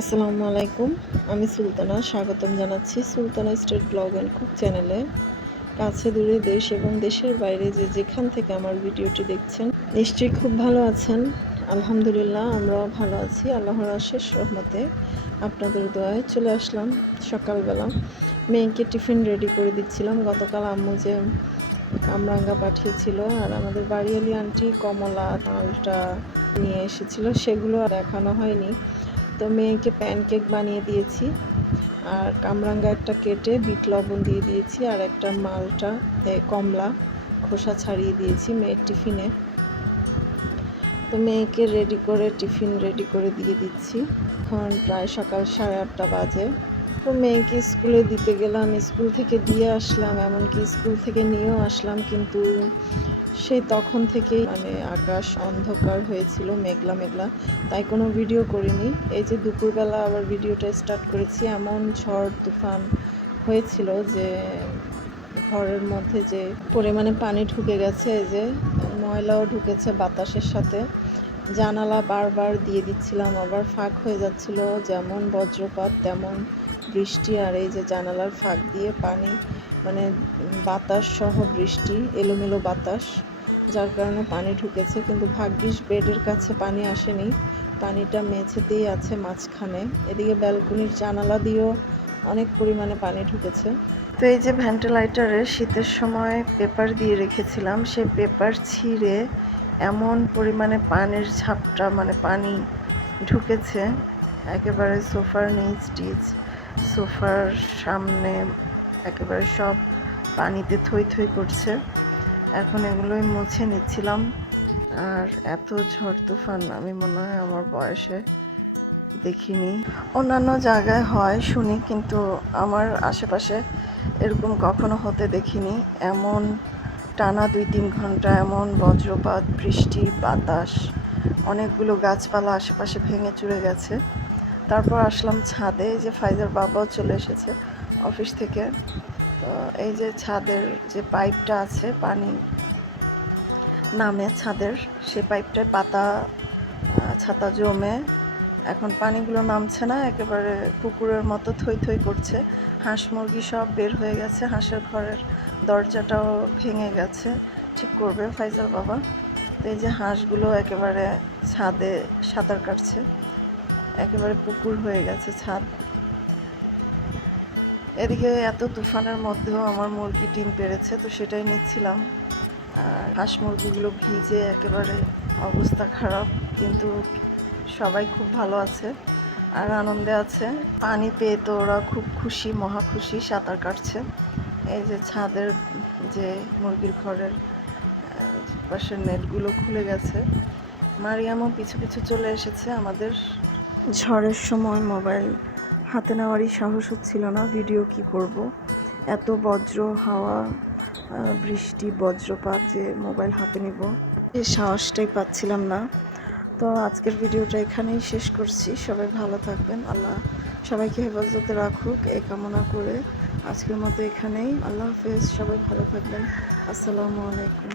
আসসালামু আলাইকুম। আমি সুলতানা স্বাগতম জানাচ্ছি Sultana state blog and cook চ্যানেলে। কাছে দূরে দেশ এবং দেশের বাইরে যেখান থেকে আমার ভিডিওটি দেখছেন নিশ্চয়ই খুব ভালো আছেন। আলহামদুলিল্লাহ আমরাও ভালো আছি আল্লাহর অশেষ রহমতে। আপনাদের দোয়ায় চলে আসলাম সকালবেলা। মেয়েকে টিফিন রেডি করে দিচ্ছিলাম। গতকাল আম্মু যে কামরাঙ্গা পাঠিয়েছিল আর আমাদের বাড়িয়ালি আন্টি কমলা মালটা নিয়ে এসেছিল, সেগুলো দেখানো হয়নি। তো মেয়েকে প্যানকেক বানিয়ে দিয়েছি আর কামরাঙ্গা একটা কেটে বিট লবণ দিয়ে দিয়েছি আর একটা মালটা কমলা খোসা ছাড়িয়ে দিয়েছি মেয়ের টিফিনে। তো মেয়েকে টিফিন রেডি করে দিয়ে দিচ্ছি। এখন প্রায় সকাল 8:30 বাজে। তো মেয়েকে স্কুলে দিতে গেলাম, স্কুল থেকে দিয়ে আসলাম, এমনকি স্কুল থেকে নিয়েও আসলাম, কিন্তু সেই তখন থেকেই আকাশ অন্ধকার হয়েছিল, মেঘলা মেঘলা, তাই কোনো ভিডিও করিনি। এই যে দুপুরবেলা আবার ভিডিওটা স্টার্ট করেছি। এমন ঝড় তুফান হয়েছিল যে ঘরের মধ্যে যে পরিমাণে পানি ঢুকে গেছে, এই যে ময়লাও ঢুকেছে বাতাসের সাথে। জানালা বারবার দিয়ে দিচ্ছিলাম, আবার ফাঁক হয়ে যাচ্ছিল, যেমন বজ্রপাত তেমন বৃষ্টি। আর এই যে জানালার ফাঁক দিয়ে পানি, বাতাস সহ বৃষ্টি, এলোমেলো বাতাস, যার কারণে পানি ঢুকেছে। কিন্তু ভাগ্যিস বেডের কাছে পানি আসেনি, পানিটা মেঝেতেই আছে মাঝখানে। এদিকে ব্যালকনির জানালা দিয়েও অনেক পরিমাণে পানি ঢুকেছে। তো এই যে ভেন্টিলেটরে শীতের সময় পেপার দিয়ে রেখেছিলাম, সেই পেপার ছিঁড়ে এমন পরিমাণে পানির ঝাপটা, পানি ঢুকেছে একেবারে সোফার নিচ টিচ, সোফার সামনে একেবারে সব পানিতে থই থই করছে। এখন এগুলোই মুছে নিচ্ছিলাম। আর এত ঝড় তুফান আমি মনে হয় আমার বয়সে দেখিনি। অন্যান্য জায়গায় হয় শুনি, কিন্তু আমার আশেপাশে এরকম কখনো হতে দেখিনি। এমন টানা 2-3 ঘন্টা এমন বজ্রপাত, বৃষ্টি, বাতাস, অনেকগুলো গাছপালা আশেপাশে ভেঙে চুরে গেছে। তারপর আসলাম ছাদে, এই যে ফাইজার বাবাও চলে এসেছে অফিস থেকে। তো এই যে ছাদের যে পাইপটা আছে, পানি নামে ছাদের, সে পাইপটায় ছাতা জমে এখন পানিগুলো নামছে না, একেবারে পুকুরের মতো থই থই করছে। হাঁস মুরগি সব বের হয়ে গেছে, হাঁসের ঘরের দরজাটাও ভেঙে গেছে, ঠিক করবে ফাইজাল বাবা। তো এই যে হাঁসগুলো একেবারে ছাদে সাঁতার কাটছে, একেবারে পুকুর হয়ে গেছে ছাদ। এদিকে এত তুফানের মধ্যেও আমার মুরগি ডিম পেড়েছে, তো সেটাই নিচ্ছিলাম। আর হাঁস মুরগিগুলো ভিজে একেবারে অবস্থা খারাপ, কিন্তু সবাই খুব ভালো আছে আর আনন্দে আছে। পানি পেয়ে তো ওরা খুব খুশি, মহা খুশি, সাঁতার কাটছে। এই যে ছাদের যে মুরগির ঘরের পাশের নেটগুলো খুলে গেছে। মারিয়ামও পিছু পিছু চলে এসেছে আমাদের। ঝড়ের সময় মোবাইল হাতে নেওয়ারই সাহস হচ্ছিল না, ভিডিও কি করব, এত বজ্র হাওয়া, বৃষ্টি, বজ্রপাত, যে মোবাইল হাতে নিব এই সাহসটাই পাচ্ছিলাম না। তো আজকের ভিডিওটা এখানেই শেষ করছি। সবাই ভালো থাকবেন, আল্লাহ সবাইকে হেফাজতে রাখুক এই কামনা করে আজকের মতো এখানেই। আল্লাহ হাফেজ, সবাই ভালো থাকবেন। আসসালামু আলাইকুম।